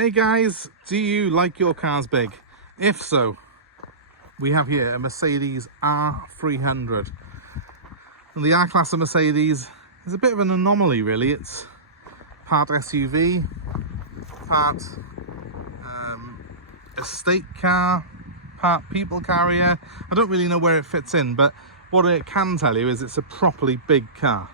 Hey guys, do you like your cars big? If so, we have here a Mercedes R300. And the R-Class of Mercedes is a bit of an anomaly really. It's part SUV, part estate car, part people carrier. I don't really know where it fits in, but what it can tell you is it's a properly big car.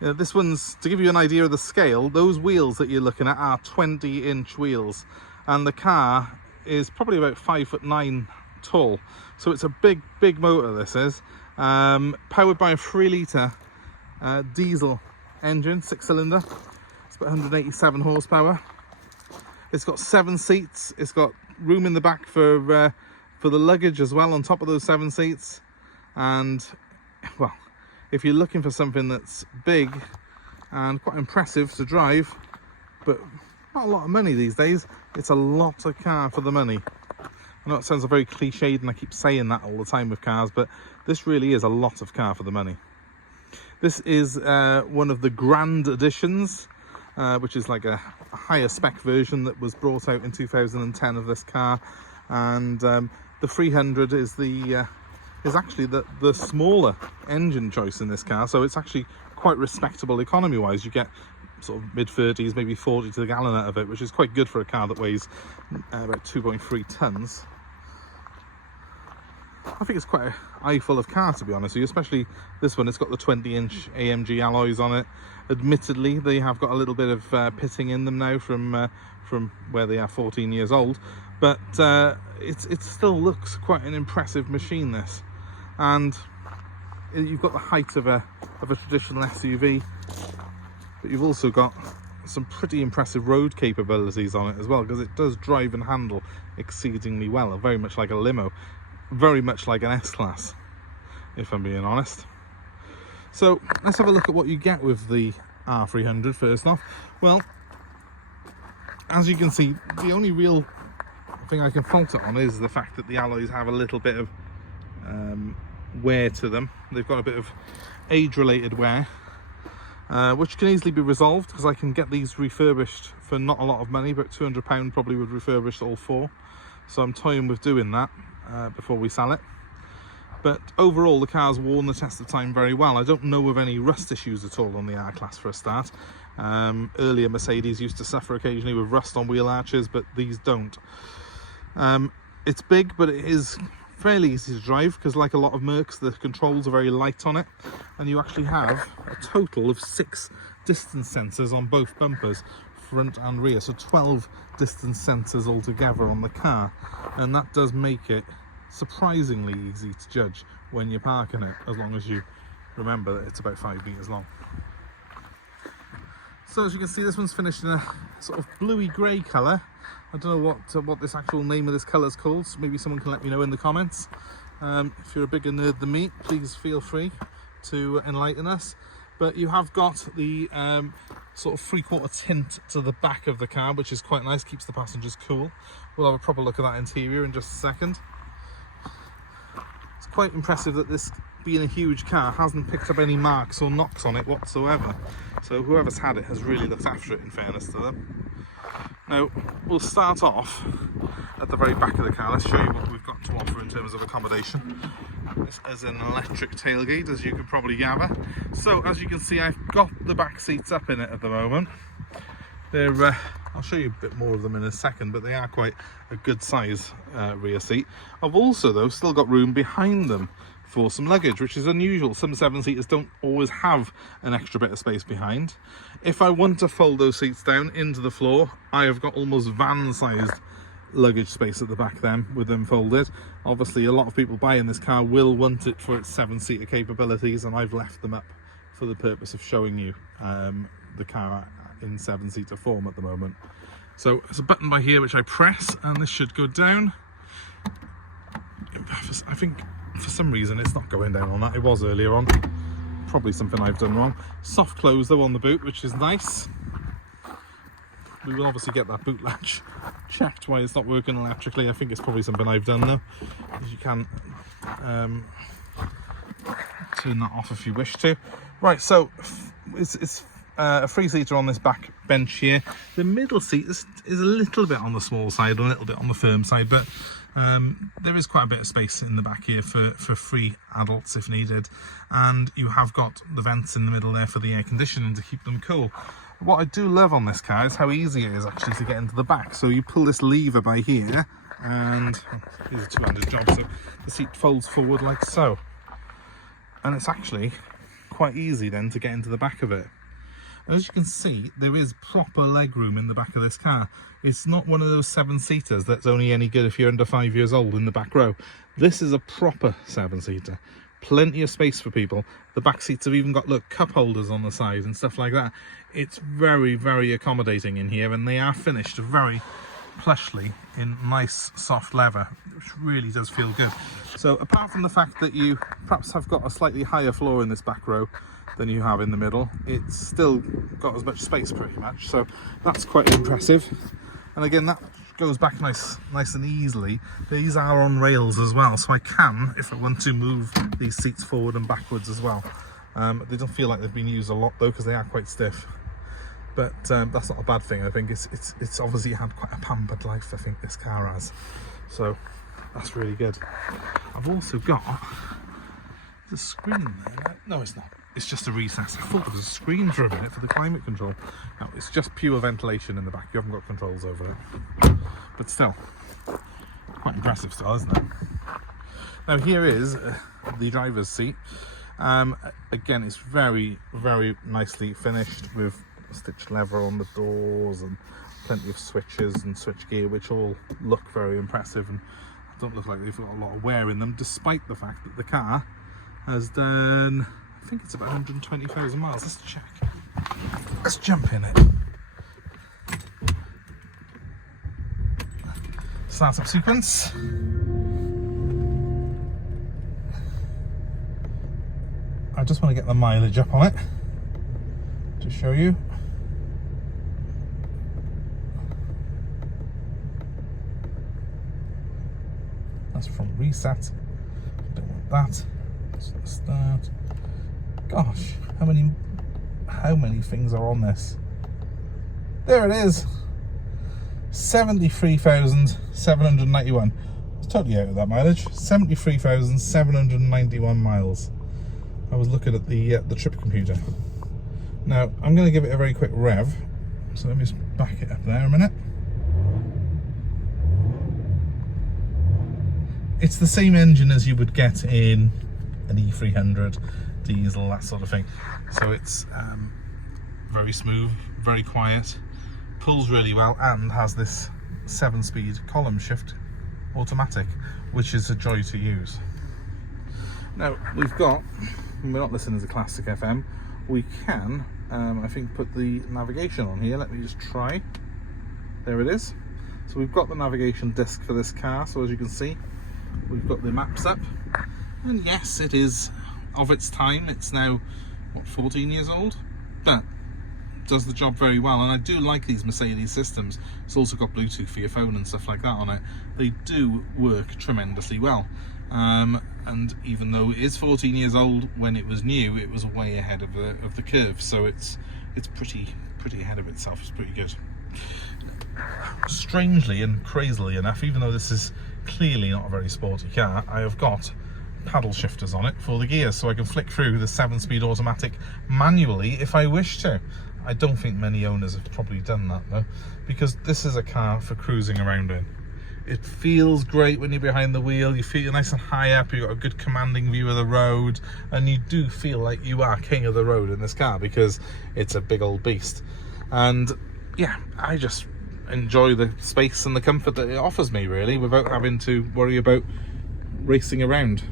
This one's, to give you an idea of the scale, those wheels that you're looking at are 20-inch wheels, and the car is probably about 5'9" tall. So it's a big motor, this is. Powered by a 3-litre diesel engine, 6-cylinder. It's about 187 horsepower. It's got 7 seats. It's got room in the back for the luggage as well on top of those 7 seats. And, well, if you're looking for something that's big and quite impressive to drive, but not a lot of money these days, it's a lot of car for the money. I know it sounds very cliched and I keep saying that all the time with cars, but this really is a lot of car for the money. This is one of the Grand Editions, which is like a higher spec version that was brought out in 2010 of this car. And the 300 is actually the smaller engine choice in this car, so it's actually quite respectable economy wise. You get sort of mid-30s, maybe 40 to the gallon out of it, which is quite good for a car that weighs about 2.3 tons. I think it's quite an eyeful of car, to be honest with you, especially this one. It's got the 20-inch AMG alloys on it. Admittedly, they have got a little bit of pitting in them now from where they are 14 years old, but it still looks quite an impressive machine, this. And you've got the height of a traditional SUV, but you've also got some pretty impressive road capabilities on it as well, because it does drive and handle exceedingly well, very much like a limo, very much like an S-Class, if I'm being honest. So let's have a look at what you get with the R300 first off. Well, as you can see, the only real thing I can fault it on is the fact that the alloys have a little bit of wear to them. They've got a bit of age-related wear, which can easily be resolved, because I can get these refurbished for not a lot of money, but £200 probably would refurbish all 4. So I'm toying with doing that before we sell it. But overall, the car's worn the test of time very well. I don't know of any rust issues at all on the R-Class for a start. Earlier Mercedes used to suffer occasionally with rust on wheel arches, but these don't. It's big, but it is fairly easy to drive, because like a lot of Mercs, the controls are very light on it, and you actually have a total of 6 distance sensors on both bumpers, front and rear, so 12 distance sensors altogether on the car, and that does make it surprisingly easy to judge when you're parking it, as long as you remember that it's about 5 meters long. So as you can see, this one's finished in a sort of bluey grey colour. I don't know what this actual name of this colour is called, so maybe someone can let me know in the comments. If you're a bigger nerd than me, please feel free to enlighten us. But you have got the sort of 3/4 tint to the back of the car, which is quite nice, keeps the passengers cool. We'll have a proper look at that interior in just a second. It's quite impressive that this, being a huge car, hasn't picked up any marks or knocks on it whatsoever. So whoever's had it has really looked after it, in fairness to them. Now, we'll start off at the very back of the car. Let's show you what we've got to offer in terms of accommodation. This is an electric tailgate, as you can probably gather. So, as you can see, I've got the back seats up in it at the moment. They're, I'll show you a bit more of them in a second, but they are quite a good size rear seat. I've also, though, still got room behind them for some luggage, which is unusual. Some 7-seaters don't always have an extra bit of space behind. If I want to fold those seats down into the floor, I have got almost van-sized luggage space at the back then, with them folded. Obviously, a lot of people buying this car will want it for its 7-seater capabilities, and I've left them up for the purpose of showing you the car in 7-seater form at the moment. So there's a button by here which I press, and this should go down. I think for some reason it's not going down on that. It was earlier on. Probably something I've done wrong. Soft close though on the boot, which is nice. We will obviously get that boot latch checked why it's not working electrically. I think it's probably something I've done though, because you can turn that off if you wish to. Right, so it's a 3-seater on this back bench here. The middle seat is a little bit on the small side, a little bit on the firm side, but there is quite a bit of space in the back here for 3 adults if needed. And you have got the vents in the middle there for the air conditioning to keep them cool. What I do love on this car is how easy it is actually to get into the back. So you pull this lever by here, and here's a two-handed job, so the seat folds forward like so. And it's actually quite easy then to get into the back of it. And as you can see, there is proper leg room in the back of this car. It's not one of those 7-seaters that's only any good if you're under 5 years old in the back row. This is a proper 7-seater. Plenty of space for people. The back seats have even got, look, cup holders on the side and stuff like that. It's very, very accommodating in here, and they are finished very plushly in nice soft leather, which really does feel good. So apart from the fact that you perhaps have got a slightly higher floor in this back row than you have in the middle, it's still got as much space pretty much, so that's quite impressive. And again, that goes back nice and easily. These are on rails as well, so I can, if I want to, move these seats forward and backwards as well. They don't feel like they've been used a lot though, because they are quite stiff. But that's not a bad thing. I think it's obviously had quite a pampered life, I think this car has. So that's really good. I've also got the screen there. No, it's not. It's just a recess. I thought there was a screen for a minute for the climate control. No, it's just pure ventilation in the back. You haven't got controls over it. But still, quite impressive still, isn't it? Now here is the driver's seat. Again, it's very, very nicely finished with stitched leather on the doors and plenty of switches and switch gear, which all look very impressive and don't look like they've got a lot of wear in them, despite the fact that the car has done, I think it's about 120,000 miles. Let's check. Let's jump in it. Startup sequence. I just want to get the mileage up on it to show you. That's from reset. Don't want that. Let's start. Gosh, how many things are on this? There it is. 73,791. It's totally out of that mileage. 73,791 miles. I was looking at the trip computer. Now I'm going to give it a very quick rev. So let me just back it up there a minute. It's the same engine as you would get in an E300 diesel, that sort of thing. So it's very smooth, very quiet, pulls really well, and has this 7-speed column shift automatic, which is a joy to use. Now we've got, we're not listening to classic FM, we can I think put the navigation on here. Let me just try. There it is. So we've got the navigation disc for this car, so as you can see we've got the maps up, and yes, it is of its time. It's now, what, 14 years old, but does the job very well. And I do like these Mercedes systems. It's also got Bluetooth for your phone and stuff like that on it. They do work tremendously well, and even though it is 14 years old, when it was new it was way ahead of the curve, so it's pretty ahead of itself. It's pretty good. Strangely and crazily enough, even though this is clearly not a very sporty car, I have got paddle shifters on it for the gears, so I can flick through the 7-speed automatic manually if I wish to. I don't think many owners have probably done that though, because this is a car for cruising around in. It feels great when you're behind the wheel. You feel nice and high up, you've got a good commanding view of the road, and you do feel like you are king of the road in this car because it's a big old beast. And yeah, I just enjoy the space and the comfort that it offers me, really, without having to worry about racing around.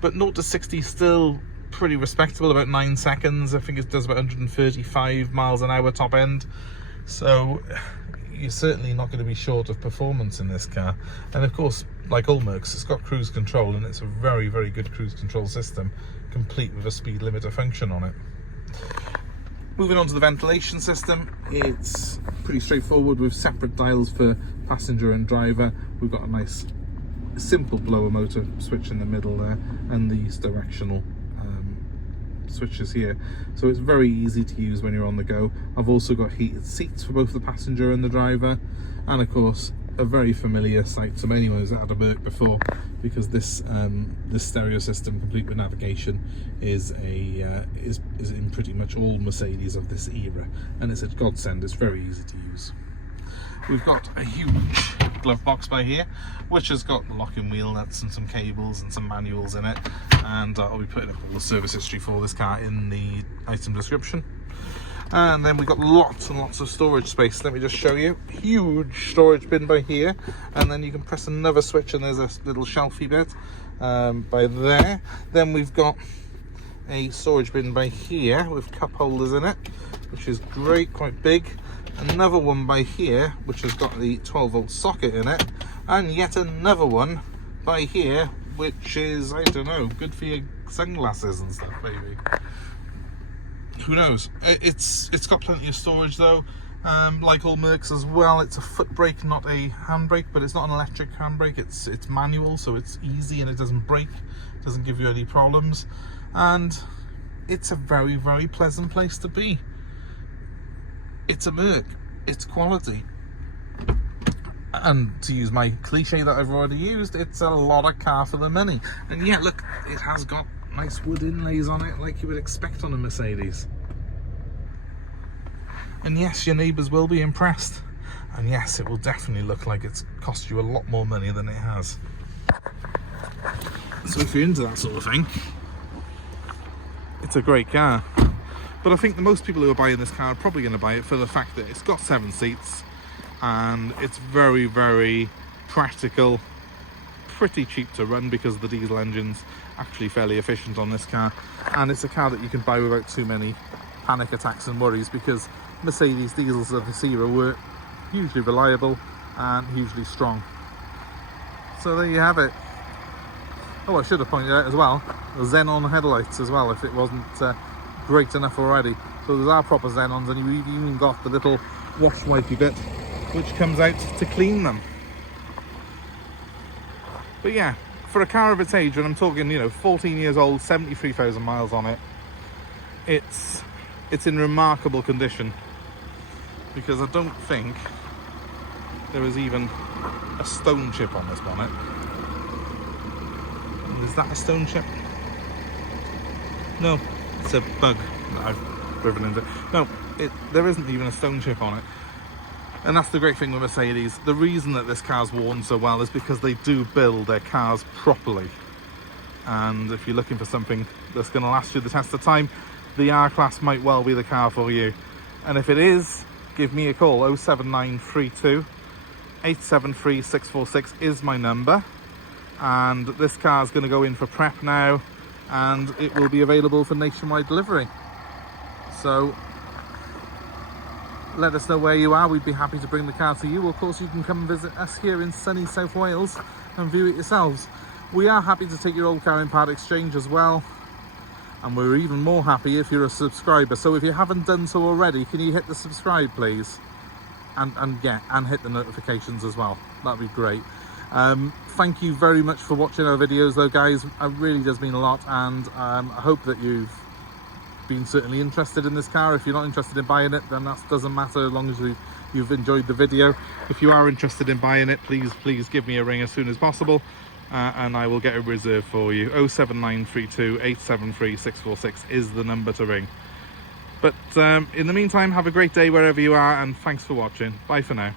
But 0 to 60 still pretty respectable, about 9 seconds. I think it does about 135 miles an hour top end, so you're certainly not going to be short of performance in this car. And of course, like all Mercs, it's got cruise control, and it's a very, very good cruise control system, complete with a speed limiter function on it. Moving on to the ventilation system, it's pretty straightforward with separate dials for passenger and driver. We've got a nice simple blower motor switch in the middle there, and these directional switches here, so it's very easy to use when you're on the go. I've also got heated seats for both the passenger and the driver, and of course a very familiar sight to anyone who's had a Merc before, because this stereo system complete with navigation is in pretty much all Mercedes of this era, and it's a godsend. It's very easy to use. We've got a huge glove box by here, which has got the locking wheel nuts and some cables and some manuals in it, and I'll be putting up all the service history for this car in the item description. And then we've got lots and lots of storage space. Let me just show you. Huge storage bin by here, and then you can press another switch and there's a little shelfy bit by there. Then we've got a storage bin by here with cup holders in it, which is great, quite big. Another one by here which has got the 12-volt socket in it, and yet another one by here which is, I don't know, good for your sunglasses and stuff maybe. Who knows? It's got plenty of storage though. Like all Mercs as well, it's a foot brake, not a handbrake, but it's not an electric handbrake, it's manual, so it's easy and it doesn't break, doesn't give you any problems, and it's a very, very pleasant place to be. It's a Merc, it's quality, and to use my cliche that I've already used, it's a lot of car for the money. And yeah, look, it has got nice wood inlays on it like you would expect on a Mercedes. And yes, your neighbours will be impressed, and yes, it will definitely look like it's cost you a lot more money than it has. So if you're into that sort of thing, it's a great car. But I think the most people who are buying this car are probably going to buy it for the fact that it's got 7 seats and it's very, very practical, pretty cheap to run because the diesel engine's actually fairly efficient on this car, and it's a car that you can buy without too many panic attacks and worries, because Mercedes diesels of this era were hugely reliable and hugely strong. So there you have it. Oh, I should have pointed out as well, the xenon headlights as well, if it wasn't great enough already. So there are proper xenons, and you've even got the little wash wipey bit which comes out to clean them. But yeah, for a car of its age, when I'm talking, you know, 14 years old, 73,000 miles on it, it's in remarkable condition, because I don't think there is even a stone chip on this bonnet. Is that a stone chip? No, it's a bug that I've driven into. No, there isn't even a stone chip on it. And that's the great thing with Mercedes. The reason that this car's worn so well is because they do build their cars properly. And if you're looking for something that's going to last you the test of time, the R-Class might well be the car for you. And if it is, give me a call. 07932 873 646 is my number. And this car's going to go in for prep now, and it will be available for nationwide delivery. So let us know where you are. We'd be happy to bring the car to you. Of course, you can come and visit us here in sunny South Wales and view it yourselves. We are happy to take your old car in part exchange as well, and we're even more happy if you're a subscriber. So if you haven't done so already, can you hit the subscribe please, and hit the notifications as well? That'd be great. Thank you very much for watching our videos though, guys. It really does mean a lot, and I hope that you've been certainly interested in this car. If you're not interested in buying it, then that doesn't matter, as long as you've enjoyed the video. If you are interested in buying it, please give me a ring as soon as possible, and I will get a reserve for you. 07932 873 646 is the number to ring. But in the meantime, have a great day wherever you are, and thanks for watching. Bye for now.